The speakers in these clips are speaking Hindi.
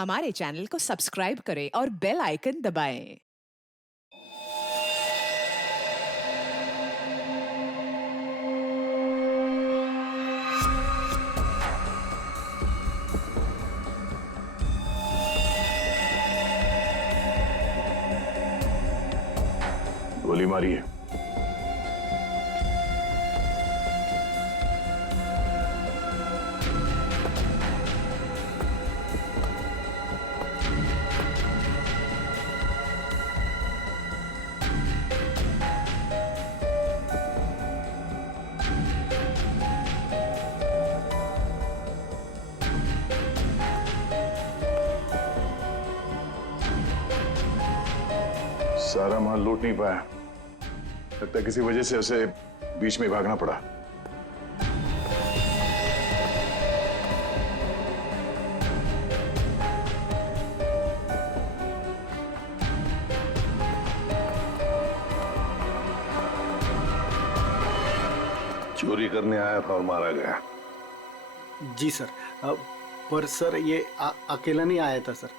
हमारे चैनल को सब्सक्राइब करें और बेल आइकन दबाएं। गोली मारी है। सारा माल लूट नहीं पाया, लगता है किसी वजह से उसे बीच में भागना पड़ा। चोरी करने आया था और मारा गया। जी सर। पर सर ये अकेला नहीं आया था सर,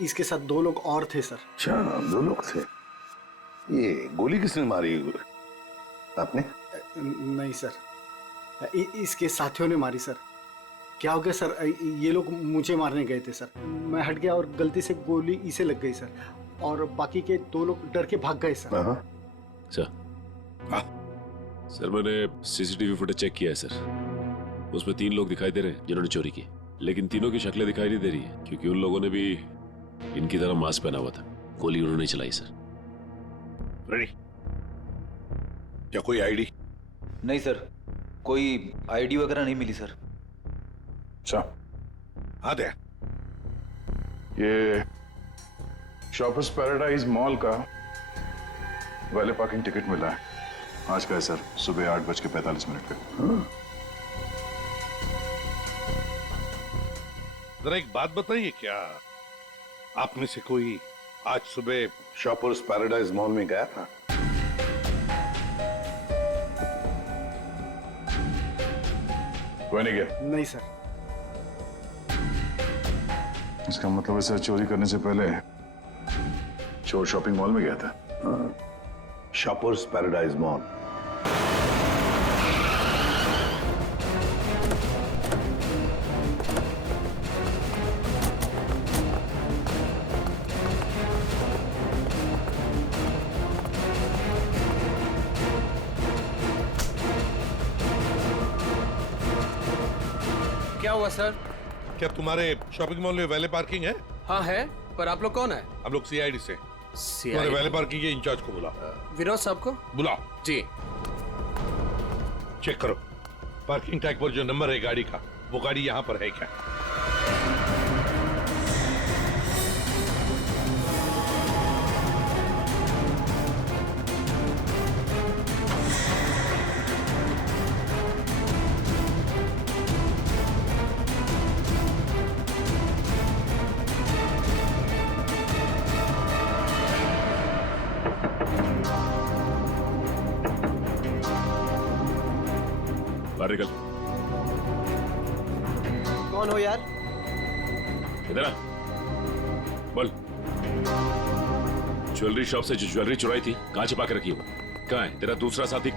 इसके साथ 2 लोग और थे सर। अच्छा, 2 लोग थे। ये गोली किसने मारी? आपने? नहीं सर, इसके साथियों ने मारी सर। क्या हो गया सर, ये लोग मुझे मारने गए थे सर, मैं हट गया और गलती से गोली इसे लग गई सर, और बाकी के 2 लोग डर के भाग गए सर। सर मैंने सीसीटीवी फुटेज चेक किया है सर, उसमें 3 लोग दिखाई दे रहे हैं जिन्होंने चोरी की, लेकिन तीनों की शक्लें दिखाई नहीं दे रही है क्योंकि उन लोगों ने भी इनकी तरह मास्क पहना हुआ था। गोली उन्होंने चलाई सर। रेडी? क्या कोई आईडी? नहीं सर, कोई आईडी वगैरह नहीं मिली सर। अच्छा, हाँ दे। ये शॉपर्स पैराडाइज मॉल का वैले पार्किंग टिकट मिला है आज का है सर, सुबह 8:45 का। जरा एक बात बताइए, क्या आप में से कोई आज सुबह शॉपर्स पैराडाइज मॉल में गया था? कोई नहीं गया? नहीं सर। इसका मतलब है सर चोरी करने से पहले चोर शॉपिंग मॉल में गया था। Shoppers paradise mall. क्या हुआ सर? क्या तुम्हारे शॉपिंग मॉल में वैले पार्किंग है? हाँ है, पर आप लोग कौन है? हम लोग सीआईडी से। तुम्हारे वैले पार्किंग के इंचार्ज को बुलाओ। विनोद साहब को बुलाओ। जी। चेक करो पार्किंग टैग पर जो नंबर है गाड़ी का, वो गाड़ी यहाँ पर है क्या? बाहर निकल। कौन हो यार? इधर आ, बोल। ज्वेलरी शॉप से जो ज्वेलरी चुराई थी कहाँ छिपा के रखी हो? कहाँ है तेरा दूसरा साथी?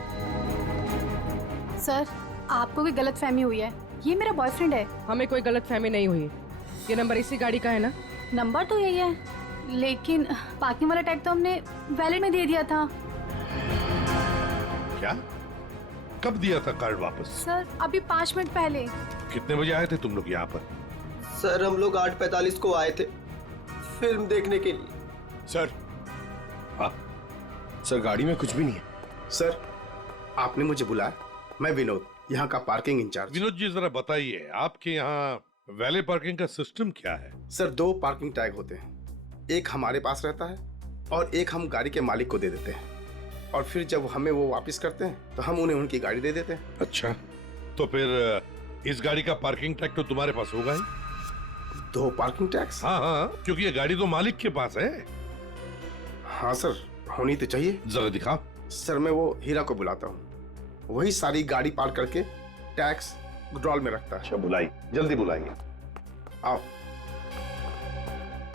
सर, आपको भी गलतफहमी हुई है, ये मेरा बॉयफ्रेंड है। हमें कोई गलतफहमी नहीं हुई। ये नंबर इसी गाड़ी का है ना? नंबर तो यही है, लेकिन पार्किंग वाला टैग तो हमने वैलेट में दे दिया था। क्या? कब दिया था कार्ड वापस? सर, अभी 5 मिनट पहले। कितने बजे आए थे तुम लोग यहाँ पर? सर हम लोग 8:45 को आए थे फिल्म देखने के लिए। सर। हाँ? सर गाड़ी में कुछ भी नहीं है। सर आपने मुझे बुलाया, मैं विनोद, यहाँ का पार्किंग इंचार्ज। विनोद जी जरा बताइए, आपके यहाँ वैले पार्किंग का सिस्टम क्या है? सर 2 पार्किंग टैग होते हैं, एक हमारे पास रहता है और एक हम गाड़ी के मालिक को दे देते हैं, और फिर जब हमें वो वापस करते हैं तो हम उन्हें उनकी गाड़ी दे देते हैं। अच्छा, तो फिर इस गाड़ी का पार्किंग टैग तो तुम्हारे पास होगा ही? 2 पार्किंग टैक्स? हाँ हाँ, क्योंकि ये गाड़ी तो मालिक के पास है। हाँ सर, होनी तो चाहिए। जरा दिखाओ। सर मैं वो हीरा को बुलाता हूँ, वही सारी गाड़ी पार्क करके टैक्स ड्रॉल में रखता है। अच्छा बुलाई, जल्दी बुलाइए। आओ।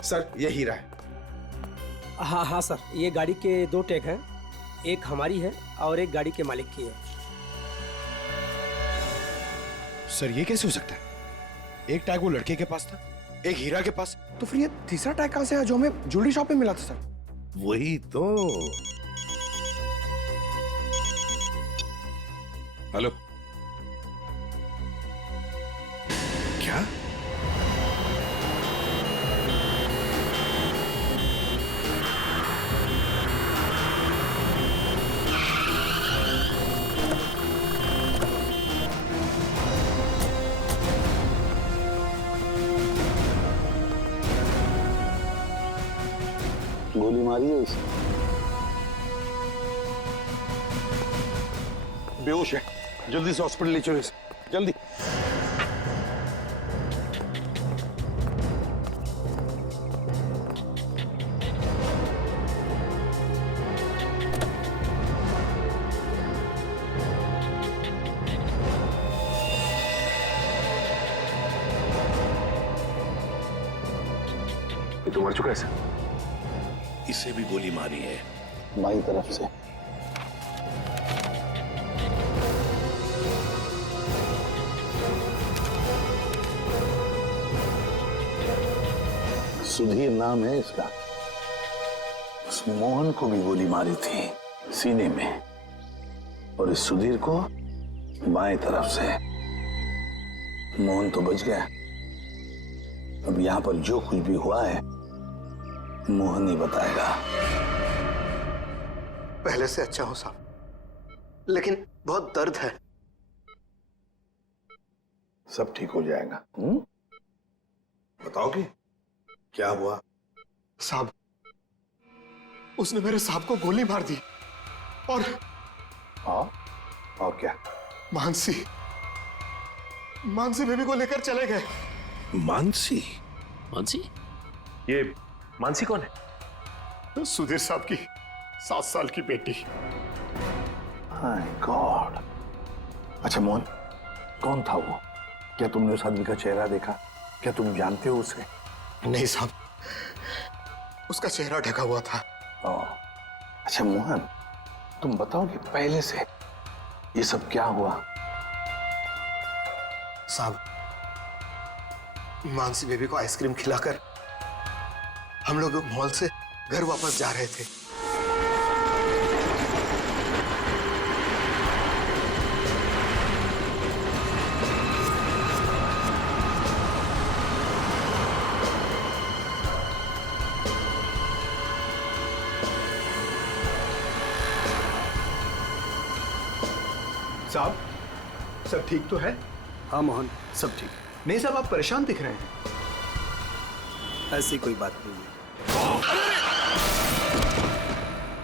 सर ये हीरा है। हाँ हाँ सर, ये गाड़ी के 2 टैग हैं, एक हमारी है और एक गाड़ी के मालिक की है। सर ये कैसे हो सकता है? एक टैग वो लड़के के पास था, एक हीरा के पास, तो फिर ये तीसरा टैग कहां से आया जो हमें ज्वेलरी शॉप में मिला था सर? वही तो। हेलो, क्या? गोली मारी है इसे। बेहोश है, जल्दी से हॉस्पिटल ले चलो इसे, जल्दी। ये तो मर चुका है सर। इसे भी गोली मारी है। बाई तरफ से। सुधीर नाम है इसका। उस मोहन को भी गोली मारी थी सीने में, और इस सुधीर को बाएं तरफ से। मोहन तो बच गया। अब यहां पर जो कुछ भी हुआ है मोहन ही बताएगा। पहले से अच्छा हूं साहब, लेकिन बहुत दर्द है। सब ठीक हो जाएगा। बताओगे क्या हुआ? साहब, उसने मेरे साहब को गोली मार दी और क्या? मानसी बेबी को लेकर चले गए। मानसी? मानसी? ये मानसी कौन है? सुधीर साहब की 7 साल की बेटी। हाय गॉड। अच्छा मोहन, कौन था वो? क्या तुमने उस आदमी का चेहरा देखा? क्या तुम जानते हो उसे? नहीं साहब, उसका चेहरा ढका हुआ था। अच्छा मोहन, तुम बताओगे पहले से ये सब क्या हुआ? साहब, मानसी बेबी को आइसक्रीम खिलाकर हम लोग मॉल से घर वापस जा रहे थे। साहब, सब ठीक तो है? हाँ मोहन, सब ठीक। नहीं साहब, आप परेशान दिख रहे हैं। ऐसी कोई बात नहीं है।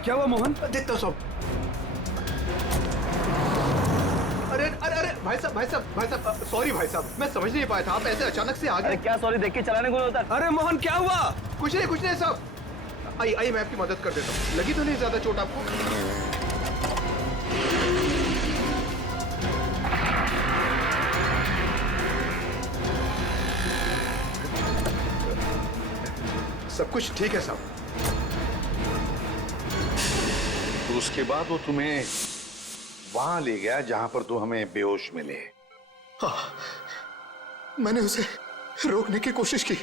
क्या हुआ मोहन? देखता हूँ साहब। अरे अरे अरे भाई साहब, सॉरी भाई साहब, मैं समझ नहीं पाया था, आप ऐसे अचानक से आ गए। क्या सॉरी देख के चलाने को होता? अरे मोहन क्या हुआ? कुछ नहीं साहब। आइए मैं आपकी मदद कर देता हूँ। लगी तो नहीं ज्यादा चोट आपको? सब कुछ ठीक है साहब। तो उसके बाद वो तुम्हें वहां ले गया जहां पर तू हमें बेहोश मिले। हाँ, मैंने उसे रोकने की कोशिश की,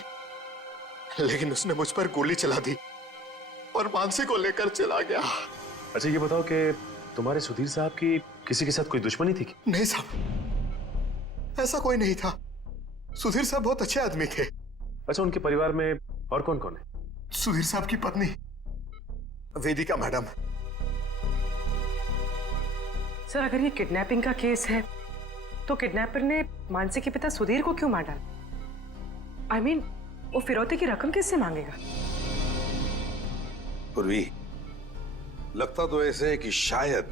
लेकिन उसने मुझ पर गोली चला दी और मानसी को लेकर चला गया। अच्छा ये बताओ कि तुम्हारे सुधीर साहब की किसी के साथ कोई दुश्मनी थी? नहीं साहब, ऐसा कोई नहीं था। सुधीर साहब बहुत अच्छे आदमी थे। अच्छा, उनके परिवार में और कौन कौन है? सुधीर साहब की पत्नी वेदिका मैडम। सर अगर ये किडनैपिंग का केस है तो किडनैपर ने मानसी के पिता सुधीर को क्यों मार डाला? I mean, वो फिरौती की रकम किससे मांगेगा? पूर्वी, लगता तो ऐसे है कि शायद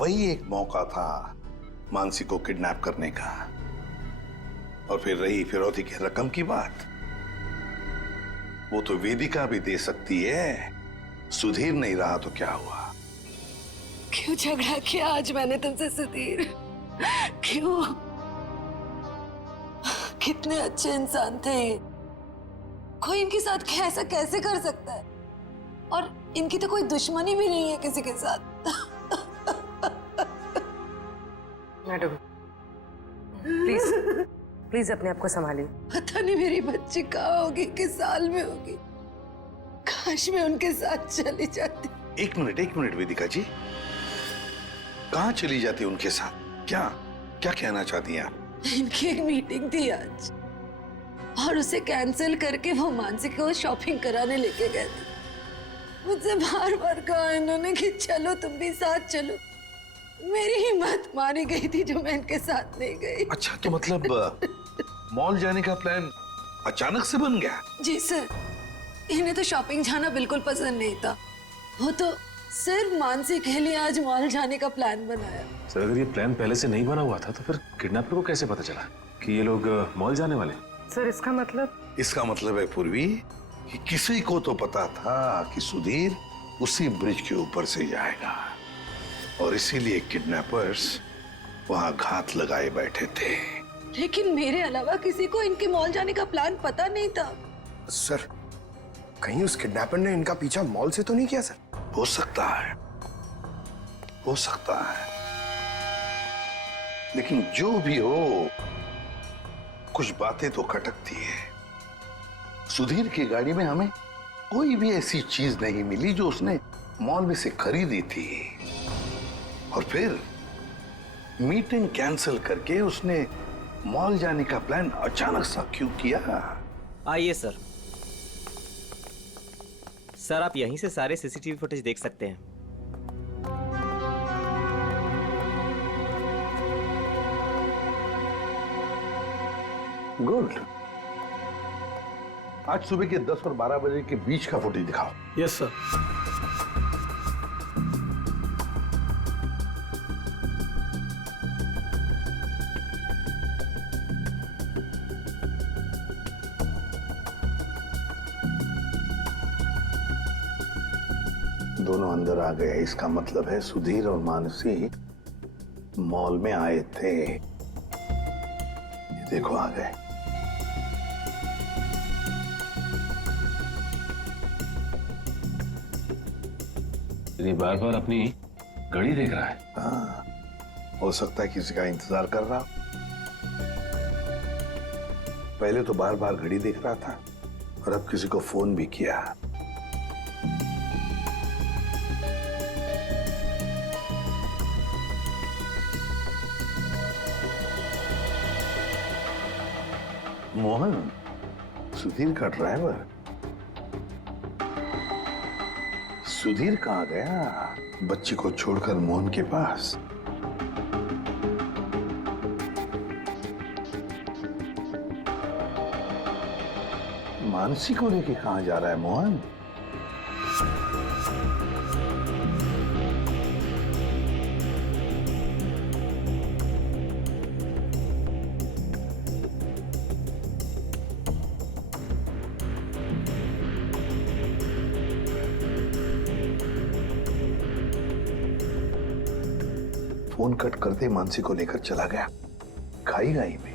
वही एक मौका था मानसी को किडनैप करने का। और फिर रही फिरौती की रकम की बात, वो तो वेदिका भी दे सकती है। सुधीर नहीं रहा तो क्या हुआ? क्यों झगड़ा किया आज मैंने तुमसे सुधीर? क्यों? कितने अच्छे इंसान थे ये। कोई इनके साथ ऐसा कैसे कर सकता है? और इनकी तो कोई दुश्मनी भी नहीं है किसी के साथ। मैडम प्लीज प्लीज अपने आप को संभालिए। पता नहीं मेरी बच्ची कहाँ होगी, किस साल में होगी। काश मैं उनके साथ चली जाती। एक मिनट वेदिका जी, कहाँ चली जाती उनके साथ? क्या क्या कहना चाहती हैं आप? इनकी एक मीटिंग थी आज और उसे कैंसिल करके वो मानसी को शॉपिंग कराने लेके गए थे। मुझसे बार बार कहा इन्होंने कि चलो तुम भी साथ चलो। मेरी हिम्मत मारी गई थी जो मैं इनके साथ नहीं गई। अच्छा, तो मतलब मॉल जाने का प्लान अचानक से बन गया? जी सर, इन्हें तो शॉपिंग जाना बिल्कुल पसंद नहीं था। वो तो सिर्फ मानसी के लिए आज मॉल जाने का प्लान बनाया। सर अगर ये प्लान पहले से नहीं बना हुआ था तो फिर किडनैपर को कैसे पता चला कि ये लोग मॉल जाने वाले? सर इसका मतलब है पूर्वी कि किसी को तो पता था कि सुधीर उसी ब्रिज के ऊपर से जाएगा और इसीलिए किडनैपर्स वहां घात लगाए बैठे थे। लेकिन मेरे अलावा किसी को इनके मॉल जाने का प्लान पता नहीं था। सर कहीं उस किडनैपर ने इनका पीछा मॉल से तो नहीं किया सर? हो सकता है, हो सकता है, लेकिन जो भी हो कुछ बातें तो खटकती है। सुधीर की गाड़ी में हमें कोई भी ऐसी चीज नहीं मिली जो उसने मॉल में से खरीदी थी, और फिर मीटिंग कैंसिल करके उसने मॉल जाने का प्लान अचानक सा क्यों किया? आइए सर। सर आप यहीं से सारे सीसीटीवी फुटेज देख सकते हैं। गुड। आज सुबह के 10 और 12 बजे के बीच का फुटेज दिखाओ। Yes sir. दोनों अंदर आ गए, इसका मतलब है सुधीर और मानसी मॉल में आए थे। ये देखो आ गए। ये बार बार अपनी घड़ी देख रहा है। हाँ, हो सकता है किसी का इंतजार कर रहा। पहले तो बार बार घड़ी देख रहा था और अब किसी को फोन भी किया। मोहन, सुधीर का ड्राइवर। सुधीर कहाँ गया? बच्ची को छोड़कर मोहन के पास। मानसी को लेके कहाँ जा रहा है मोहन? फोन कट करते मानसी को लेकर चला गया खाई गाई में।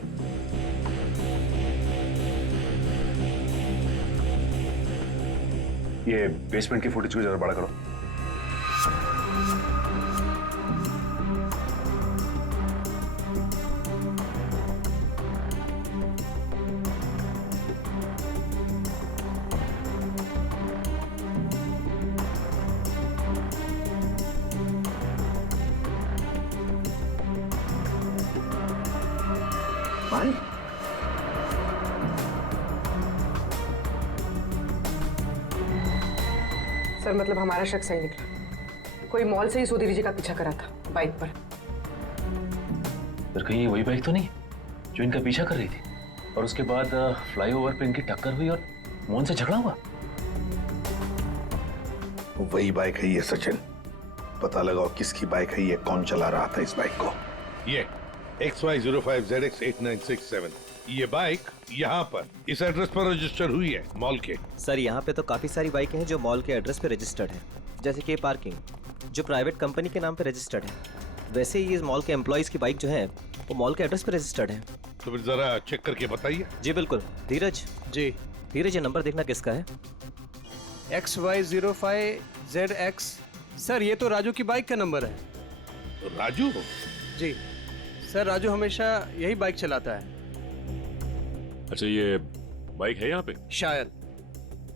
ये बेसमेंट की फुटेज को जरा बड़ा करो। भाई सर मतलब हमारा शक सही निकला। कोई मॉल से ही सुधीर जी का पीछा करा था बाइक पर। फिर कहीं ये वही बाइक तो नहीं जो इनका पीछा कर रही थी और उसके बाद फ्लाईओवर पे इनकी टक्कर हुई और मोहन से झगड़ा हुआ? वही बाइक है ये सचिन। पता लगाओ किसकी बाइक है ये, कौन चला रहा था इस बाइक को। ये XY05ZX8967 ये बाइक यहाँ पर इस एड्रेस पर रजिस्टर हुई है मॉल के। सर यहाँ पे तो काफी सारी बाइकें हैं जो मॉल के एड्रेस पे रजिस्टर्ड है, जैसे कि पार्किंग जो प्राइवेट कंपनी के नाम पे रजिस्टर्ड है। वैसे ही इस मॉल के एम्प्लॉइज की बाइक जो है वो मॉल के एड्रेस पे रजिस्टर्ड है। तो फिर जरा चेक करके बताइए। जी बिल्कुल। धीरज। जी। धीरज, ये नंबर देखना किसका है? XY05ZX। सर ये तो राजू की बाइक का नंबर है। तो राजू? जी सर, राजू हमेशा यही बाइक चलाता है। अच्छा, ये बाइक है यहाँ पे? शायद।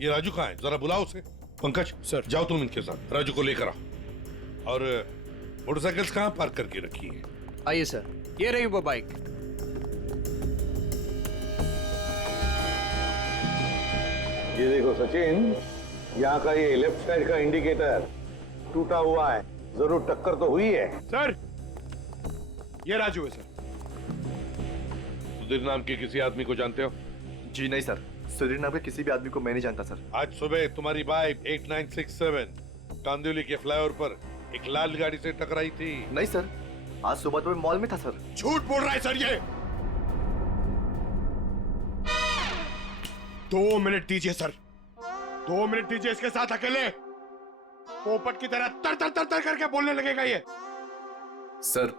ये राजू कहाँ है? जरा बुलाओ उसे। पंकज सर, जाओ तुम इनके साथ, राजू को लेकर आओ। और मोटरसाइकिल्स कहाँ पार्क करके रखी है? आइए सर, ये रही वो बाइक। ये देखो सचिन, यहाँ का ये लेफ्ट साइड का इंडिकेटर टूटा हुआ है, जरूर टक्कर तो हुई है। सर, ये राजू है सर। सुधीर नाम के किसी आदमी को जानते हो? जी नहीं सर, सुधीर नाम के किसी भी आदमी को मैं नहीं जानता सर। आज सुबह तुम्हारी बाइक 8967 कांदिवली के फ्लाईओवर पर एक लाल गाड़ी से टकराई थी। नहीं सर, आज सुबह तो मैं मॉल में था सर। झूठ बोल रहा है सर ये। 2 मिनट दीजिए सर, 2 मिनट दीजिए। इसके साथ अकेले पोपट की तरह तर तर तर तर करके बोलने लगेगा ये। सर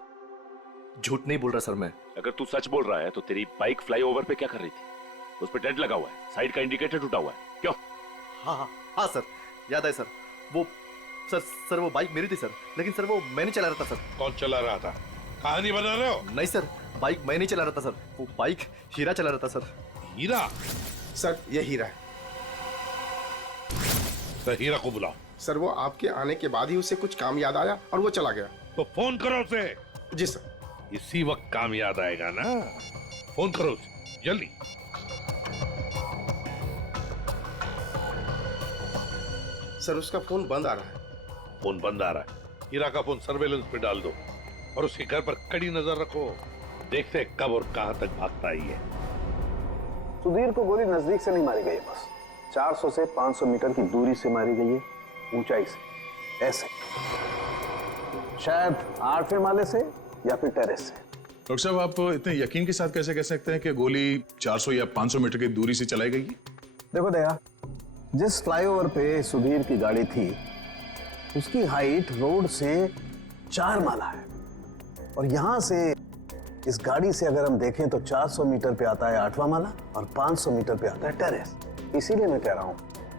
झूठ नहीं बोल रहा सर मैं। अगर तू सच बोल रहा है तो तेरी बाइक फ्लाईओवर पे क्या कर रही थी? उस पे डेंट लगा हुआ है, साइड का इंडिकेटर टूटा हुआ है, क्यों? हाँ सर, याद है सर। वो सर वो बाइक मेरी थी सर, लेकिन सर वो मैं नहीं चला रहा था सर। कौन चला रहा था? कहानी बना रहे हो? नहीं सर, बाइक मैं नहीं चला रहा था सर, वो बाइक हीरा चला रहा था सर। हीरा? सर ये हीरा है। सर हीरा को बुलाओ। सर वो आपके आने के बाद ही उसे कुछ काम याद आया और वो चला गया। तो फोन करो उसे। जी सर। इसी वक्त काम याद आएगा ना, फोन करो उसे जल्दी। सर उसका फोन बंद आ रहा है। फोन बंद आ रहा है? हीरा का फोन सर्वेलेंस पे डाल दो और उसके घर पर कड़ी नजर रखो। देखते हैं कब और कहां तक भागता है ये। सुधीर को गोली नजदीक से नहीं मारी गई है, बस 400 से 500 मीटर की दूरी से मारी गई है, ऊंचाई से, ऐसे शायद 8वें माले से या फिर टेरेस से। डॉक्टर साहब, आप इतने यकीन के साथ कैसे कह सकते हैं कि गोली 400 या 500 मीटर की दूरी से चलाई गई? देखो दया, जिस फ्लाईओवर पे सुधीर की गाड़ी थी उसकी हाइट रोड से 4 माला है, और यहां से इस गाड़ी से अगर हम देखें तो 400 मीटर पे आता है 8वां माला और 500 मीटर पे आता है टेरेस। इसीलिए मैं कह रहा हूं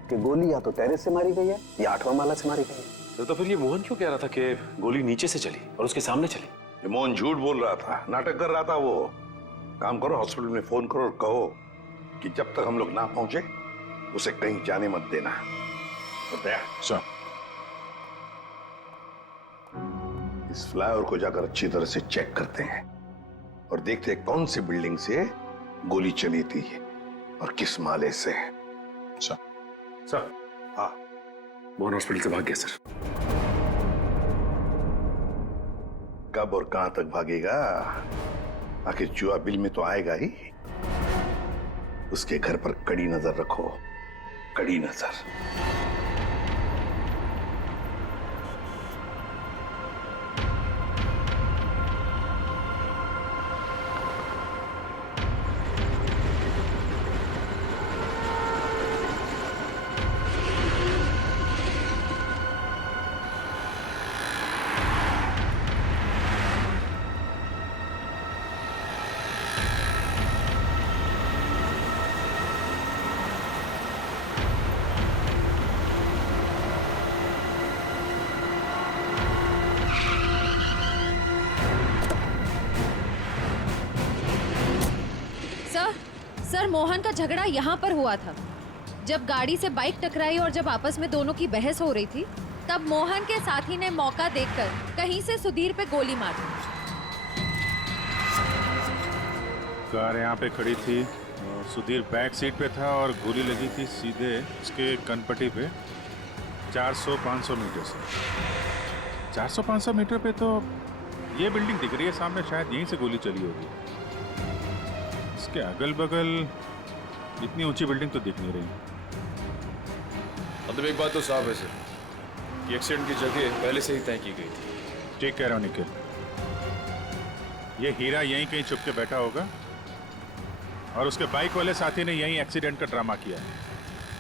कि गोली या तो टेरेस से मारी गई है या 8वां माला से मारी गई है। तो फिर ये मोहन क्यों कह रहा था कि गोली नीचे से चली और उसके सामने चली? ये मोहन झूठ बोल रहा था, नाटक कर रहा था वो। काम करो, हॉस्पिटल में फोन करो और कहो कि जब तक हम लोग ना पहुंचे उसे कहीं जाने मत देना। सर, इस फ्लाईओवर को जाकर अच्छी तरह से चेक करते हैं और देखते हैं कौन सी बिल्डिंग से गोली चली थी और किस माले से। सर, हाँ, मोहन हॉस्पिटल से भाग गया सर। कब और कहां तक भागेगा? आखिर चूहा बिल में तो आएगा ही। उसके घर पर कड़ी नजर रखो, कड़ी नजर। सर, मोहन का झगड़ा यहाँ पर हुआ था। जब गाड़ी से बाइक टकराई और जब आपस में दोनों की बहस हो रही थी, तब मोहन के साथी ने मौका देखकर कहीं से सुधीर पे गोली मार दी। कार यहाँ पे खड़ी थी और सुधीर बैक सीट पे था और गोली लगी थी सीधे उसके कनपट्टी पे 400-500 मीटर से। 400-500 मीटर पे तो ये बिल्डिंग दिख रही है सामने, शायद यहीं से गोली चली होगी। इसके अगल बगल इतनी ऊंची बिल्डिंग तो दिख नहीं रही। मतलब एक बात तो साफ है सर, ये एक्सीडेंट की जगह पहले से ही तय की गई थी। ठीक कह रहा हूँ निखिल, ये हीरा यहीं कहीं छुप के बैठा होगा और उसके बाइक वाले साथी ने यहीं एक्सीडेंट का ड्रामा किया है।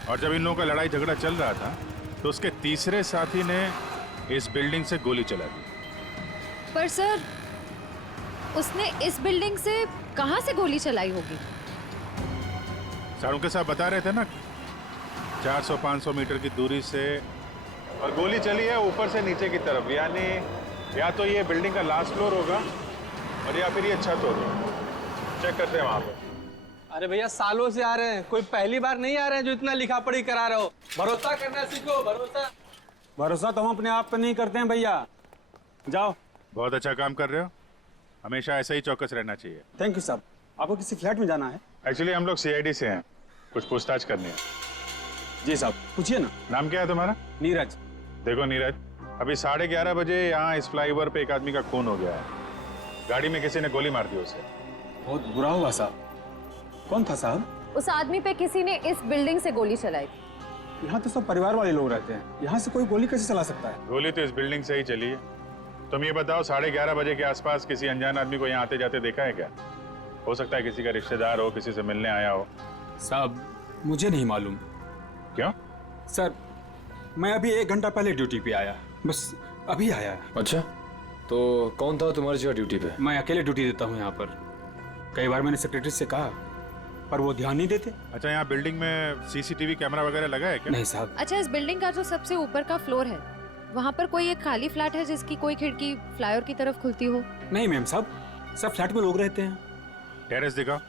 और जब इन लोगों का लड़ाई झगड़ा चल रहा था तो उसके तीसरे साथी ने इस बिल्डिंग से गोली चला दी। पर सर, उसने इस बिल्डिंग से कहां से गोली चलाई होगी? सारों के साथ बता रहे थे ना, 400-500 मीटर की दूरी से, और गोली चली है ऊपर से नीचे की तरफ, यानी या तो ये बिल्डिंग का लास्ट फ्लोर होगा और या फिर ये छत होगी। चेक करते हैं वहां पे। अरे भैया सालों से आ रहे हैं, कोई पहली बार नहीं आ रहे हैं जो इतना लिखा पढ़ी करा रहे हो। भरोसा करना सीखो, भरोसा। भरोसा तो हम अपने आप पे नहीं करते हैं भैया। जाओ। बहुत अच्छा काम कर रहे हो, हमेशा ऐसा ही चौकस रहना चाहिए। थैंक यू साहब। आपको किसी फ्लैट में जाना है? एक्चुअली हम लोग सीआईडी से हैं, कुछ पूछताछ करनी है। जी साहब, पूछिए ना। नाम क्या है तुम्हारा? नीरज। देखो नीरज, अभी 11:30 बजे यहाँ इस फ्लाईओवर पे एक आदमी का खून हो गया है। गाड़ी में किसी ने गोली मार दी उसे। बहुत बुरा हुआ साहब। कौन था साहब? उस आदमी पे किसी ने इस बिल्डिंग से गोली चलाई। यहाँ तो सब परिवार वाले लोग रहते हैं, यहाँ से कोई गोली कैसे चला सकता है? गोली तो इस बिल्डिंग से ही चली है। तुम ये बताओ, 11:30 बजे के आसपास किसी अनजान आदमी को यहाँ आते जाते देखा है क्या? हो सकता है किसी का रिश्तेदार हो, किसी से मिलने आया हो। साहब मुझे नहीं मालूम। क्यों? सर मैं अभी 1 घंटा पहले ड्यूटी पे आया, बस अभी आया। अच्छा, तो कौन था तुम्हारी जगह ड्यूटी पे? मैं अकेले ड्यूटी देता हूँ यहाँ पर। कई बार मैंने सेक्रेटरी से कहा पर वो ध्यान नहीं देते। अच्छा, यहाँ बिल्डिंग में सीसीटीवी कैमरा वगैरह लगा है क्या? नहीं साहब। अच्छा, इस बिल्डिंग का जो सबसे ऊपर का फ्लोर है, वहाँ पर कोई एक खाली फ्लैट है जिसकी कोई खिड़की फ्लाईओवर की तरफ खुलती हो? नहीं मैम साहब, सब फ्लैट में लोग रहते हैं। टेरेस दिखाओ।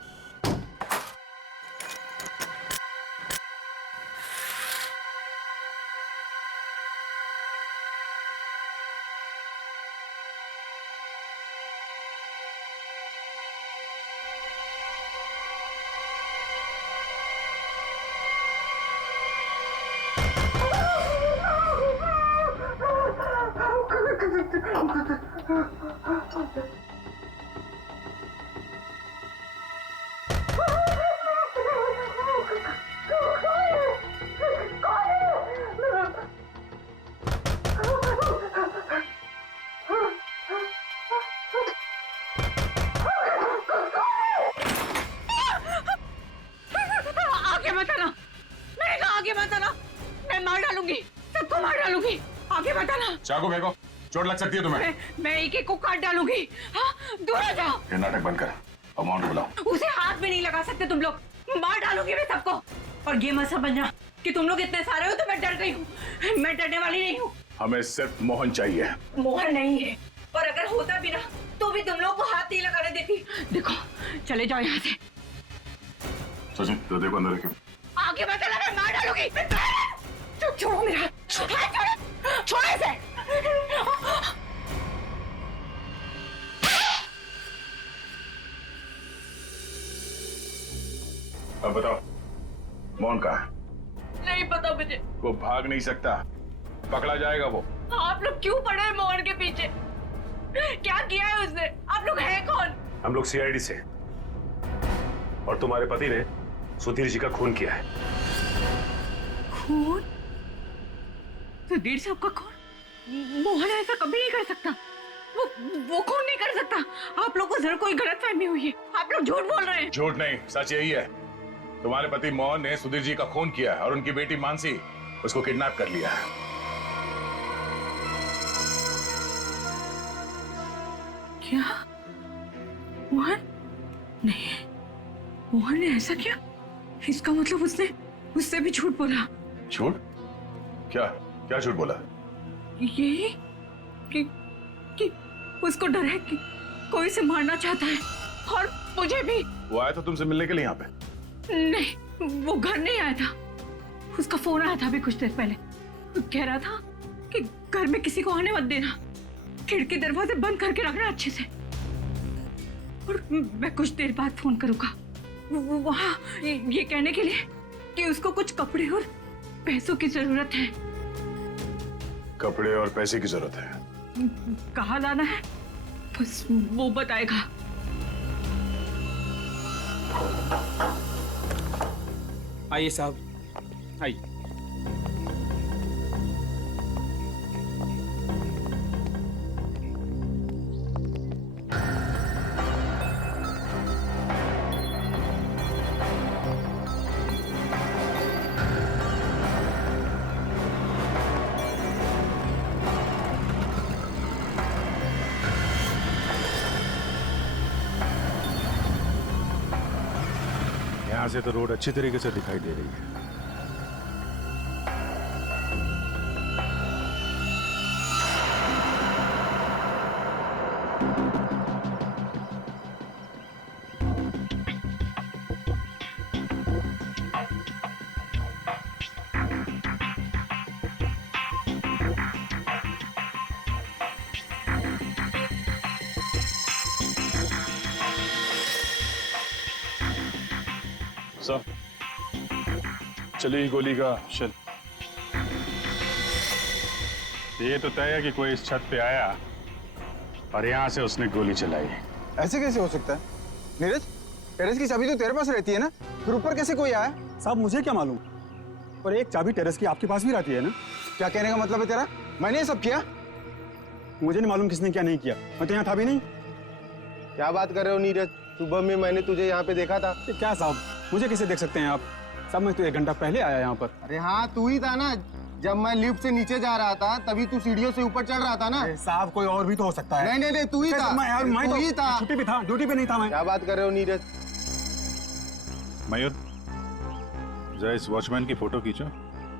चाकू फेंको, चोट लग सकती है तुम्हें। मैं एक एक को काट डालूंगी। हाँ, दूर हो जाओ। ये नाटक बंद कर, अमाउंट बुलाओ। उसे हाथ भी नहीं लगा सकते तुम लोग, मार डालूंगी मैं सबको। और ये मत समझना कि तुम लोग इतने सारे हो तो मैं डर गई हूँ, मैं डरने वाली नहीं हूँ। हमें सिर्फ मोहन चाहिए। मोहन नहीं है, और अगर होता भी ना तो भी तुम लोग को हाथ नहीं लगाने देती। देखो, चले जाओ यहाँ से। सचिन तो देखो अंदर रखो। आगे मत लगा, मार डालूंगी। छोड़ो मेरा हाथ, छोड़ो इसे। अब बताओ, मोहन कहाँ है? नहीं पता मुझे। वो भाग नहीं सकता, पकड़ा जाएगा वो। आप लोग क्यों पड़े हैं मोहन के पीछे? क्या किया है उसने? आप लोग हैं कौन? हम लोग सीआईडी से, और तुम्हारे पति ने सुधीर जी का खून किया है। खून? सुधीर साहब का खून? मोहन ऐसा कभी नहीं कर सकता। वो खून नहीं कर सकता। आप लोग को जरा कोई गलतफहमी हुई है, आप लोग झूठ बोल रहे हैं। झूठ नहीं, सच यही है। तुम्हारे पति मोहन ने सुधीर जी का खून किया है और उनकी बेटी मानसी उसको किडनैप कर लिया है। क्या? मोहन? नहीं, मोहन ने ऐसा किया? इसका मतलब उसने उससे भी झूठ बोला। झूठ? क्या क्या झूठ बोला? यही कि उसको डर है कि कोई उसे मारना चाहता है, और मुझे भी। वो आया था तुमसे मिलने के लिए यहाँ पे? नहीं, वो घर नहीं आया था। उसका फोन आया था अभी कुछ देर पहले। वो कह रहा था कि घर में किसी को आने मत देना, खिड़की दरवाजे बंद करके रखना अच्छे से, और मैं कुछ देर बाद फोन करूंगा वहाँ ये कहने के लिए कि उसको कुछ कपड़े और पैसों की जरूरत है। कपड़े और पैसे की जरूरत है? कहाँ लाना है बस वो बताएगा। आइए साहब, आइए। से तो रोड अच्छी तरीके से दिखाई दे रही है। सर, चली गोली का शेल। ये तो तय है कि कोई इस छत पे आया और यहाँ से उसने गोली चलाई। ऐसे कैसे हो सकता है? नीरज, टेरेस की चाबी तो तेरे पास रहती है ना, फिर ऊपर कैसे कोई आया? साहब मुझे क्या मालूम, पर एक चाबी टेरेस की आपके पास भी रहती है ना? क्या कहने का मतलब है तेरा? मैंने ये सब किया? मुझे नहीं मालूम किसने क्या नहीं किया, मैं तो यहाँ था भी नहीं। क्या बात कर रहे हो नीरज? सुबह में मैंने तुझे यहाँ पे देखा था। क्या साहब, मुझे कैसे देख सकते हैं आप? साहब मैं तो 1 घंटा पहले आया यहाँ पर। अरे हाँ, तू ही था ना। जब मैं लिफ्ट से नीचे जा रहा था तभी तू सीढ़ियों से ऊपर चढ़ रहा था ना। साहब कोई और भी तो हो सकता है। नहीं, तू ही था। मैं तू ही था। छुट्टी पे था, ड्यूटी पे नहीं था मैं। क्या बात कर रहे हो नीरज? मयूर, जरा इस वॉचमैन की फोटो खींचो,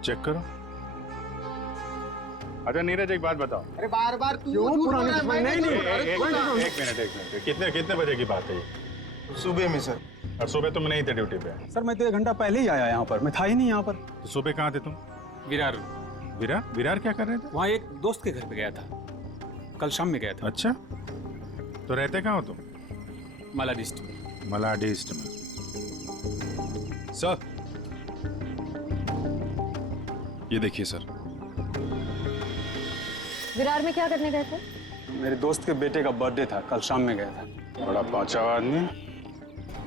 चेक करो। अच्छा नीरज, एक बात बताओ। अरे बार बार तू क्यों पुरानी एक मिनट, कितने बजे की बात है ये? सुबह में सर। और सुबह तुम नहीं थे ड्यूटी पे? सर मैं तो 1 घंटा पहले ही आया यहाँ पर, मैं था ही नहीं यहाँ पर। तो सुबह कहाँ थे तुम? विरार। विरार क्या कर रहे थे? वहाँ एक दोस्त के घर पे गया था, कल शाम में गया था। अच्छा, तो रहते कहाँ हो तुम? मलाडिस्ट में। मलाडिस्ट में। सर, ये देखिए सर। विरार में क्या करने गए थे? मेरे दोस्त के बेटे का बर्थडे था, कल शाम में गया था। बड़ा पाँचा आदमी,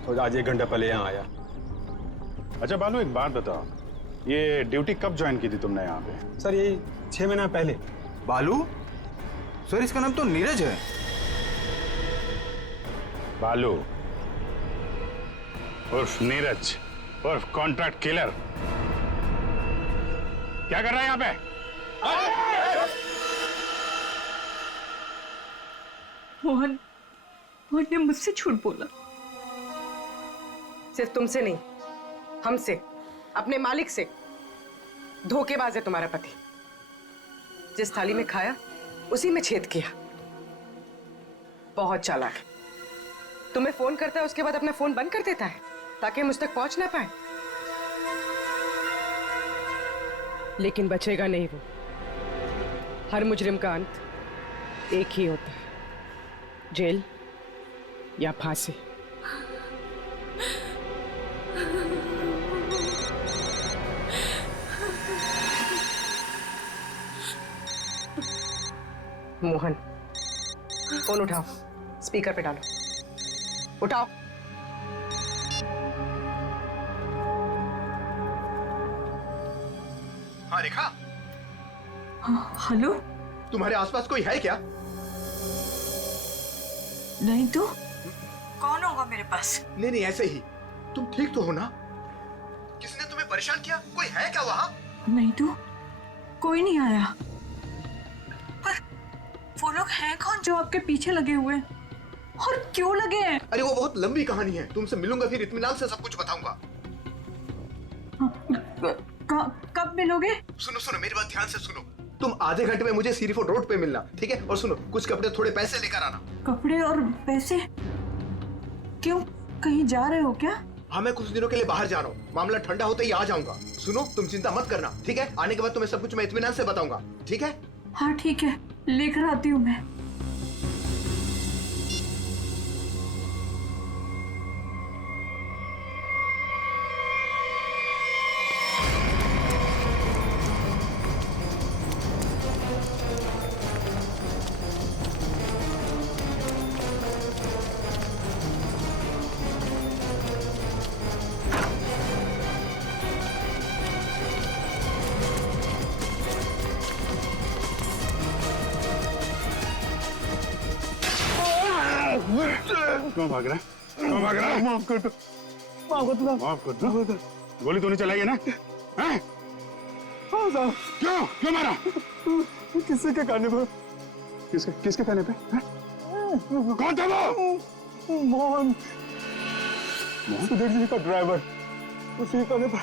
तो आज 1 घंटा पहले यहाँ आया। अच्छा बालू, एक बात बताओ, ये ड्यूटी कब ज्वाइन की थी तुमने यहाँ पे? सर यही 6 महीना पहले। बालू? सर इसका नाम तो नीरज है। बालू उर्फ नीरज उर्फ कॉन्ट्रैक्ट किलर, क्या कर रहा है यहाँ पे? मोहन ने मुझसे झूठ बोला। सिर्फ तुमसे नहीं, हमसे, अपने मालिक से। धोखेबाज है तुम्हारा पति। जिस थाली में खाया उसी में छेद किया। बहुत चालाक है। तुम्हें फोन करता है, उसके बाद अपना फोन बंद कर देता है ताकि मुझ तक पहुंच ना पाए। लेकिन बचेगा नहीं वो। हर मुजरिम का अंत एक ही होता है, जेल या फांसी। मोहन, फोन उठाओ, स्पीकर पे डालो। उठाओ। हाँ रेखा। हेलो, तुम्हारे आसपास कोई है क्या? नहीं तो कौन होगा मेरे पास? नहीं, ऐसे ही। तुम ठीक तो हो ना? किसने तुम्हें परेशान किया? कोई है क्या वहाँ? नहीं तो कोई नहीं आया। पर वो लोग हैं कौन जो आपके पीछे लगे हुए हैं? और क्यों लगे हैं? अरे वो बहुत लंबी कहानी है, तुमसे मिलूंगा फिर इत्मीनान से सब कुछ बताऊंगा। कब मिलोगे? सुनो मेरी बात ध्यान से सुनो। तुम आधे घंटे में मुझे सीरी फोर्ट रोड पे मिलना, ठीक है? और सुनो, कुछ कपड़े थोड़े पैसे लेकर आना। कपड़े और पैसे? क्यों, कहीं जा रहे हो क्या? हाँ, मैं कुछ दिनों के लिए बाहर जा रहा हूँ। मामला ठंडा होते ही आ जाऊंगा। सुनो, तुम चिंता मत करना, ठीक है? आने के बाद तुम्हें सब कुछ मैं इत्मीनान से बताऊंगा, ठीक है? हाँ ठीक है, लेकर आती हूँ मैं। क्यों भाग रहा है? क्यों भाग रहा है? माफ कर दो, माफ कर दो। गोली तूने चलाई है ना? हैं? हाँ साहब। क्यों मारा? किसके कहने पे? किसके कहने पे? कौन था वो? मोहन, सुधीर जी का ड्राइवर। उसी कोने पर।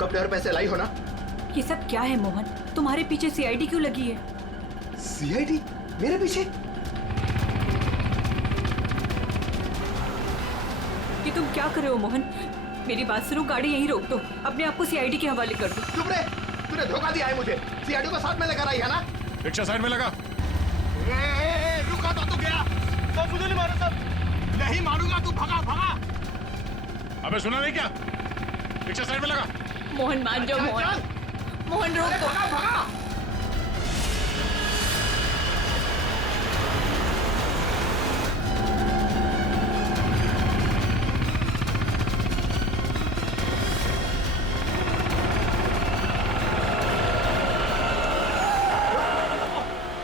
कपड़े और पैसे लाई हो ना? ये सब क्या है मोहन? तुम्हारे पीछे सीआईडी क्यों लगी है? सीआईडी मेरे पीछे? ये तुम क्या कर रहे हो मोहन? मेरी बात सुनो, गाड़ी यहीं रोक दो, अपने आप को सीआईडी के हवाले कर दो। चुप रहे, तूने धोखा दिया है मुझे। सीआईडी को साथ में लेकर आई है ना? रिक्शा साइड में लगा। रुका तो तू गया। तो मुझे नहीं मारो सब। नहीं मारूंगा, तू भगा भगा। अबे सुना नहीं क्या? रिक्शा साइड में लगा। मोहन मान जाओ मोहन। मोहन रोक दो। भगा भगा।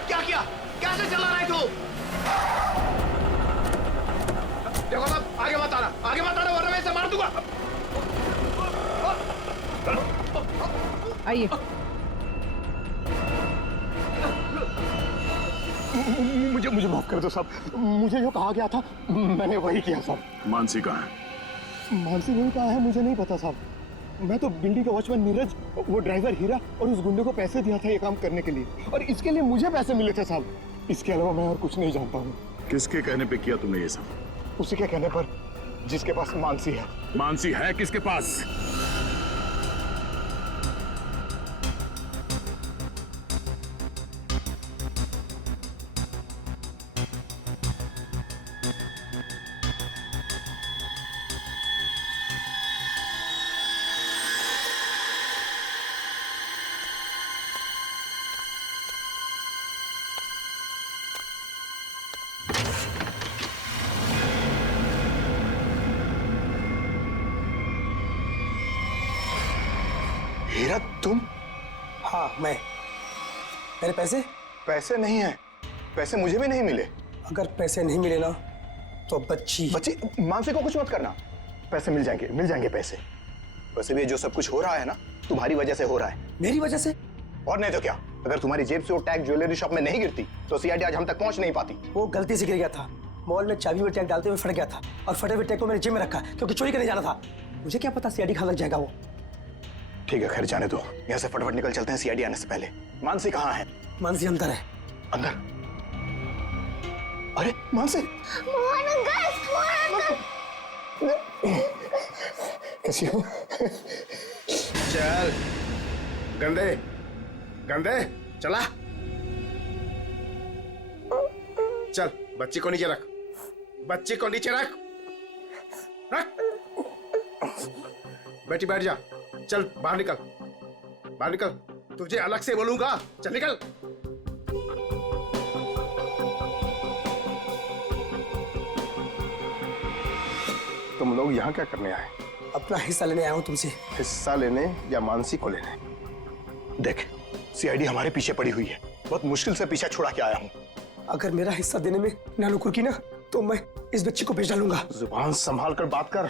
क्या किया? कैसे चला रहा है तू? देखो साहब, आगे मत आना, आगे मत आना, वरना मैं इसे मार दूंगा। आइए। मुझे माफ कर दो साहब, मुझे जो कहा गया था मैंने वही किया साहब। मानसी कहाँ है? मानसी नहीं कहा है, मुझे नहीं पता साहब। मैं तो बिल्डिंग का वॉचमैन नीरज, वो ड्राइवर हीरा और उस गुंडे को पैसे दिया था ये काम करने के लिए, और इसके लिए मुझे पैसे मिले थे साहब। इसके अलावा मैं और कुछ नहीं जानता हूँ। किसके कहने पे किया तुमने ये सब? उसी के कहने पर, जिसके पास मानसी है। मानसी है किसके पास? हीरा तुम? हाँ मैं। मेरे पैसे? पैसे नहीं है, पैसे मुझे भी नहीं मिले। अगर पैसे नहीं मिले ना तो बच्ची मानसी को कुछ मत करना, पैसे मिल जाएंगे पैसे। वैसे भी जो सब कुछ हो रहा है ना तुम्हारी वजह से हो रहा है। मेरी वजह से? और नहीं तो क्या, अगर तुम्हारी जेब से वो टैग ज्वेलरी शॉप में नहीं गिरती तो सीआईडी आज हम तक पहुंच नहीं पाती। वो गलती से गिर गया था, मॉल में चाबी में टैग डालते हुए फट गया था, और फटे हुए टैग को मैंने जेब में रखा क्योंकि चोरी करने जाना था। मुझे क्या पता सीआईडी कहाँ लग जाएगा वो। ठीक है, खैर जाने दो, यहाँ से फटाफट निकल चलते हैं सीआईडी आने से पहले। मानसी कहाँ है? मानसी अंदर है। अंदर? अरे मानसी! कैसी हो? चल गंदे गंदे चला चल, बच्ची को नीचे रख, बच्ची को नीचे रख, रख। बेटी बैठ जा, चल बाहर निकल, बाहर निकल, तुझे अलग से बोलूंगा, चल निकल। तुम लोग यहाँ क्या करने आए? अपना हिस्सा लेने आया हूँ तुमसे। हिस्सा लेने या मानसी को लेने? देख, सीआईडी हमारे पीछे पड़ी हुई है, बहुत मुश्किल से पीछा छुड़ा के आया हूँ। अगर मेरा हिस्सा देने में नानुकुर की ना, तो मैं इस बच्ची को भेज डालूंगा। जुबान संभाल कर बात कर।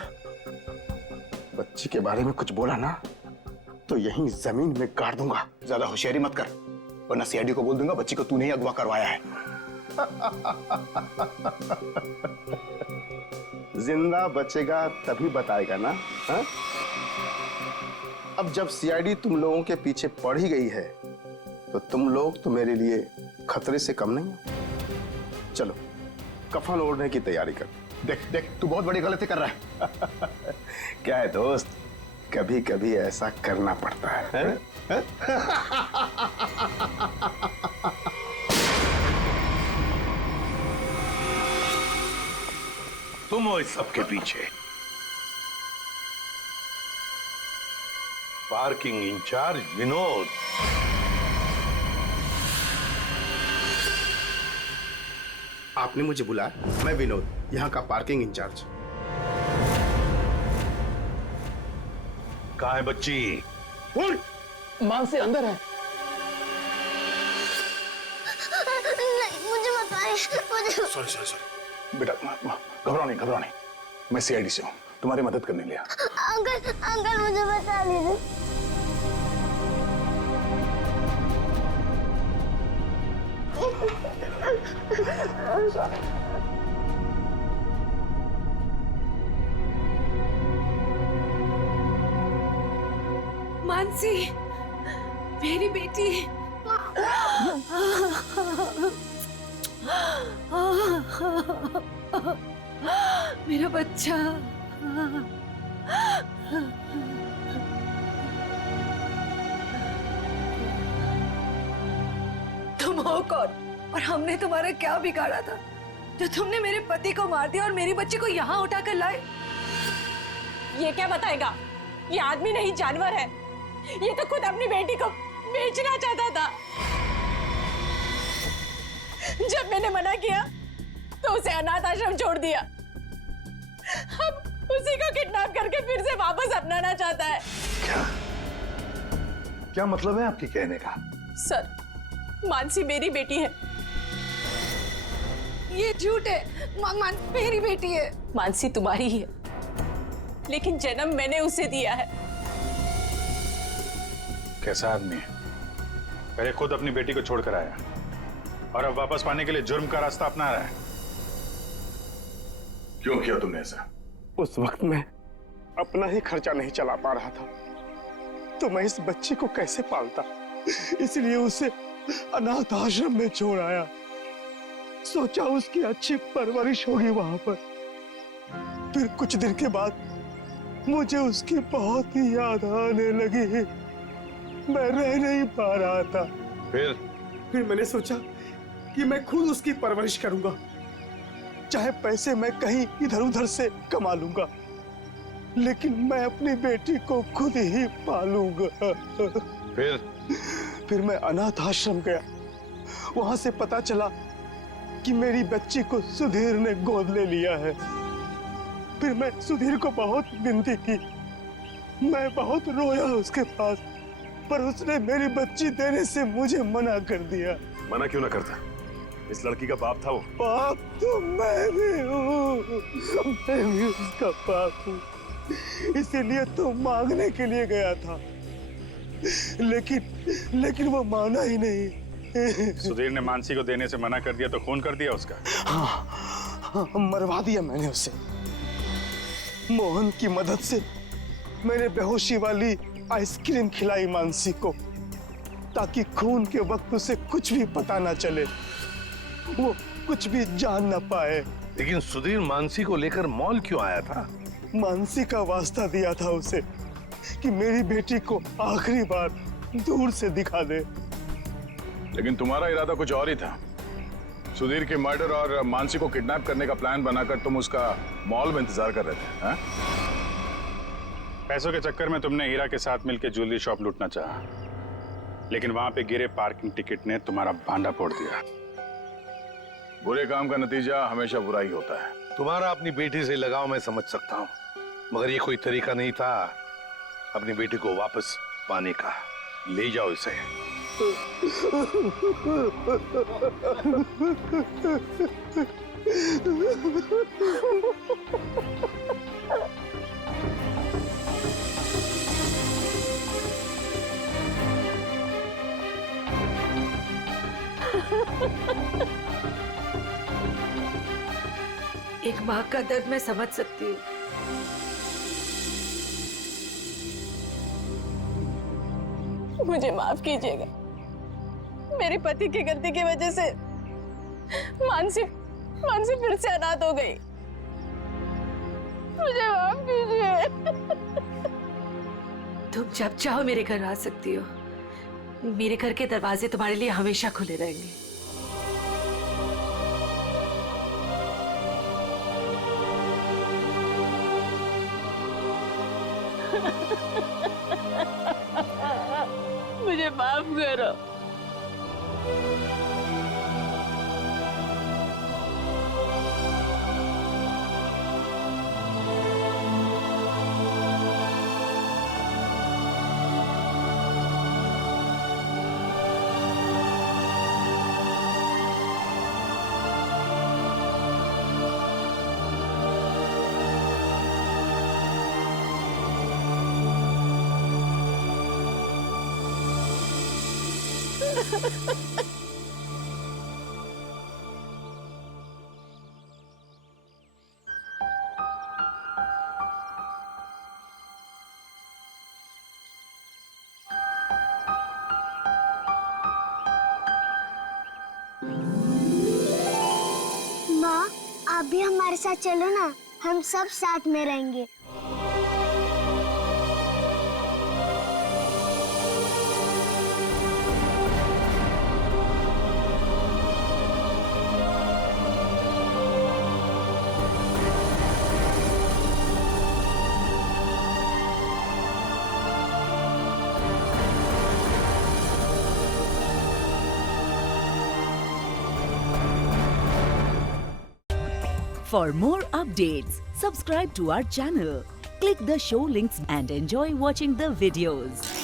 बच्ची के बारे में कुछ बोला ना तो यहीं जमीन में गाड़ दूंगा। ज्यादा होशियारी मत कर, वरना सीआईडी को बोल दूंगा बच्ची को तूने ही अगवा करवाया है। जिंदा बचेगा तभी बताएगा ना, हा? अब जब सीआईडी तुम लोगों के पीछे पड़ ही गई है तो तुम लोग तो मेरे लिए खतरे से कम नहीं हो। चलो कफन ओढ़ने की तैयारी कर। देख देख, तू बहुत बड़ी गलती कर रहा है। क्या है दोस्त, कभी कभी ऐसा करना पड़ता है? तुम हो इस सबके पीछे। Parking incharge Vinod. आपने मुझे बुलाया? मैं विनोद, यहाँ का पार्किंग इंचार्ज। कहाँ है बच्ची? मानसी अंदर है। नहीं, मुझे बताइए। सॉरी सॉरी सॉरी बेटा, घबराओ नहीं, घबराओ नहीं। मैं सीआईडी से हूँ, तुम्हारी मदद करने लिया। अंकल अंकल मुझे बता लीजिए। मानसी, मेरी बेटी। मेरा बच्चा। तुम हो कौन और हमने तुम्हारा क्या बिगाड़ा था जो तुमने मेरे पति को मार दिया और मेरी बच्ची को यहाँ उठाकर लाए? ये क्या बताएगा? ये आदमी नहीं जानवर है। ये तो खुद अपनी बेटी को बेचना चाहता था। जब मैंने मना किया तो उसे अनाथ आश्रम छोड़ दिया। अब उसी को किडनैप करके फिर से वापस अपनाना चाहता है। क्या मतलब है आपके कहने का? सर, मानसी मेरी बेटी है। ये झूठ है। मेरी बेटी है। मानसी तुम्हारी ही है, लेकिन जन्म मैंने उसे दिया है। कैसा आदमी है? पहले खुद अपनी बेटी को छोड़कर आया और अब वापस पाने के लिए जुर्म का रास्ता अपना रहा है। क्यों किया तुमने ऐसा? उस वक्त मैं अपना ही खर्चा नहीं चला पा रहा था तो मैं इस बच्ची को कैसे पालता, इसलिए उसे अनाथ आश्रम में छोड़ आया। सोचा उसकी अच्छी परवरिश होगी वहां पर। फिर कुछ दिन के बाद मुझे उसकी बहुत ही याद आने लगी। मैं रह नहीं पा रहा था। फिर मैंने सोचा कि मैं खुद उसकी परवरिश करूंगा, चाहे पैसे मैं कहीं इधर उधर से कमा लूंगा, लेकिन मैं अपनी बेटी को खुद ही पालूंगा। फिर मैं अनाथ आश्रम गया। वहां से पता चला कि मेरी बच्ची को सुधीर ने गोद ले लिया है। फिर मैं सुधीर को बहुत विनती की, मैं बहुत रोया उसके पास, पर उसने मेरी बच्ची देने से मुझे मना कर दिया। मना क्यों ना करता? इस लड़की का बाप था वो। बाप तो मैं भी हूँ, मैं भी उसका बाप हूँ, इसीलिए तो मांगने के लिए गया था, लेकिन वो माना ही नहीं। सुधीर ने मानसी को देने से मना कर दिया तो खून कर दिया उसका? हाँ, मरवा दिया मैंने उसे। मोहन की मदद से मैंने बेहोशी वाली आइसक्रीम खिलाई मानसी को, ताकि खून के वक्त उसे कुछ भी पता ना चले, वो कुछ भी जान ना पाए। लेकिन सुधीर मानसी को लेकर मॉल क्यों आया था? मानसी का वास्ता दिया था उसे कि मेरी बेटी को आखिरी बार दूर से दिखा दे। लेकिन तुम्हारा इरादा कुछ और ही था। सुधीर के मर्डर और मानसी को किडनैप करने का प्लान बनाकर तुम उसका मॉल में इंतजार कर रहे थे, हाँ? पैसों के चक्कर में तुमने हीरा के साथ मिलकर ज्वेलरी शॉप लूटना चाहा, लेकिन वहां पे गिरे पार्किंग टिकट ने तुम्हारा भांडा फोड़ दिया। बुरे काम का नतीजा हमेशा बुरा ही होता है। तुम्हारा अपनी बेटी से लगाव मैं समझ सकता हूँ, मगर ये कोई तरीका नहीं था अपनी बेटी को वापस पाने का। ले जाओ इसे। एक माँ का दर्द मैं समझ सकती हूँ। मुझे माफ कीजिएगा, मेरे पति की गलती की वजह से मानसी फिर से अनाथ हो गई। मुझे माफ कीजिए। तुम जब चाहो मेरे घर आ सकती हो। मेरे घर के दरवाजे तुम्हारे लिए हमेशा खुले रहेंगे। मुझे माफ करो। माँ, आप भी हमारे साथ चलो ना, हम सब साथ में रहेंगे। For more updates, subscribe to our channel, click the show links and enjoy watching the videos.